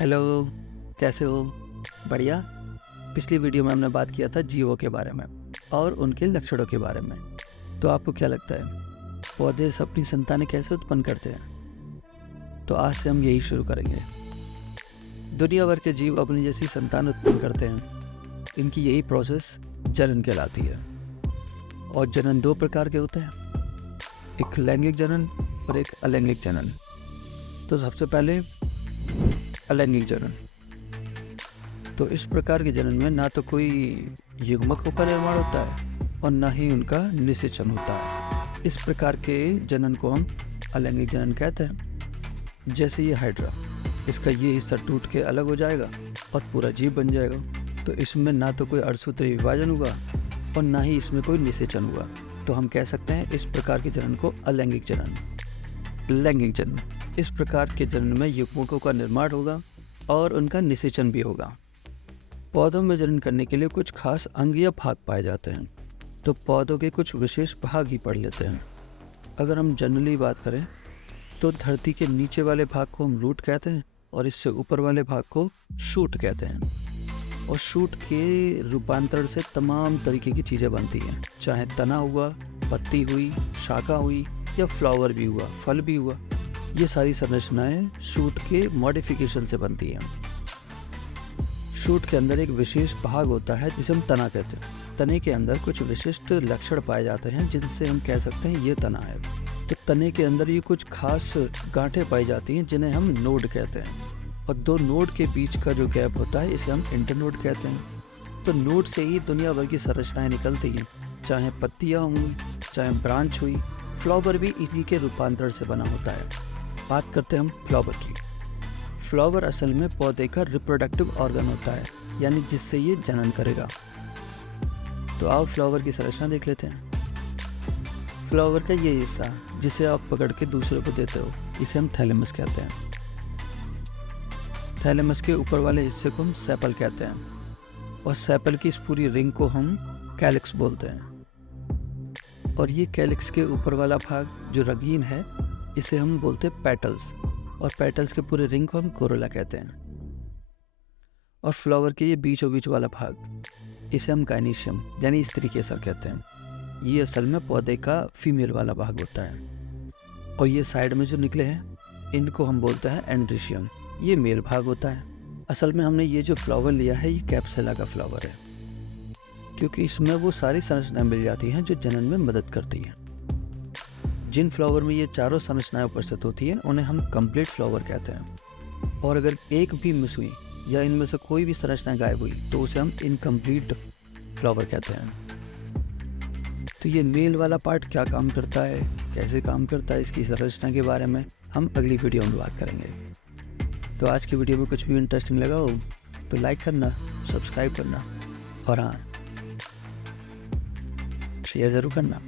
Hello, कैसे हो? बढ़िया। पिछली वीडियो में हमने बात किया था जीवों के बारे में और उनके लक्षणों के बारे में। तो आपको क्या लगता है पौधे अपनी संतानें कैसे उत्पन्न करते हैं? तो आज से हम यही शुरू करेंगे। दुनिया भर के जीव अपनी जैसी संतान उत्पन्न करते हैं। इनकी यही प्रोसेस जनन कहलाती है। और जनन दो प्रकार के होते हैं, एक लैंगिक जनन और एक अलैंगिक जनन। तो सबसे पहले अलैंगिक जनन। तो इस प्रकार के जनन में ना तो कोई युग्मकों का निर्माण होता है और ना ही उनका निषेचन होता है। इस प्रकार के जनन को हम अलैंगिक जनन कहते हैं। जैसे ये हाइड्रा, इसका ये हिस्सा टूट के अलग हो जाएगा और पूरा जीव बन जाएगा। तो इसमें ना तो कोई अर्धसूत्री विभाजन हुआ और ना ही इसमें कोई निषेचन हुआ। तो हम कह सकते हैं इस प्रकार के जनन को अलैंगिक जनन। लैंगिक जनन, इस प्रकार के जनन में युग्मकों का निर्माण होगा और उनका निषेचन भी होगा। पौधों में जनन करने के लिए कुछ खास अंग या भाग पाए जाते हैं। तो पौधों के कुछ विशेष भाग ही पढ़ लेते हैं। अगर हम जनरली बात करें तो धरती के नीचे वाले भाग को हम रूट कहते हैं और इससे ऊपर वाले भाग को शूट कहते हैं। और शूट के रूपांतरण से तमाम तरीके की चीज़ें बनती हैं, चाहे तना हुआ, पत्ती हुई, शाखा हुई या फ्लावर भी हुआ, फल भी हुआ। ये सारी संरचनाएं शूट के मॉडिफिकेशन से बनती हैं। शूट के अंदर एक विशेष भाग होता है जिसे हम तना कहते हैं। तने के अंदर कुछ विशिष्ट लक्षण पाए जाते हैं जिनसे हम कह सकते हैं ये तना है। तो तने के अंदर ये कुछ खास गांठें पाई जाती हैं जिन्हें हम नोड कहते हैं। और दो नोड के बीच का जो गैप होता है इसे हम इंटरनोड कहते हैं। तो नोड से ही दुनिया भर की संरचनाएं निकलती हैं, चाहे पत्तियाँ हुई, चाहे ब्रांच हुई। फ्लावर भी इन्हीं के रूपांतरण से बना होता है। बात करते हैं हम फ्लावर की। फ्लावर असल में पौधे का रिप्रोडक्टिव ऑर्गन होता है, यानी जिससे ये जनन करेगा। तो आओ फ्लावर की संरचना देख लेते हैं। फ्लावर का ये हिस्सा जिसे आप पकड़ के दूसरे को देते हो, इसे हम थैलेमस कहते हैं। थैलेमस के ऊपर वाले हिस्से को हम सेपल कहते हैं और सेपल की इस पूरी रिंग को हम कैलिक्स बोलते हैं। और ये कैलिक्स के ऊपर वाला भाग जो रंगीन है इसे हम बोलते हैं पेटल्स, और पेटल्स के पूरे रिंग को हम कोरोला कहते हैं। और फ्लावर के ये बीचों बीच वाला भाग इसे हम गाइनीशियम यानी स्त्री केसर कहते हैं। ये असल में पौधे का फीमेल वाला भाग होता है। और ये साइड में जो निकले हैं इनको हम बोलते हैं एंड्रीशियम, ये मेल भाग होता है। असल में हमने ये जो फ्लावर लिया है ये कैप्सुला का फ्लावर है, क्योंकि इसमें वो सारी संरचनाएं मिल जाती हैं जो जनन में मदद करती हैं। जिन फ्लावर में ये चारों संरचनाएं उपस्थित होती हैं उन्हें हम कंप्लीट फ्लावर कहते हैं। और अगर एक भी मिस हुई या इनमें से कोई भी संरचना गायब हुई तो उसे हम इनकम्प्लीट फ्लावर कहते हैं। तो ये मेल वाला पार्ट क्या काम करता है, कैसे काम करता है, इसकी संरचना के बारे में हम अगली वीडियो में बात करेंगे। तो आज की वीडियो में कुछ भी इंटरेस्टिंग लगा हो तो लाइक करना, सब्सक्राइब करना और हाँ, शेयर ज़रूर करना।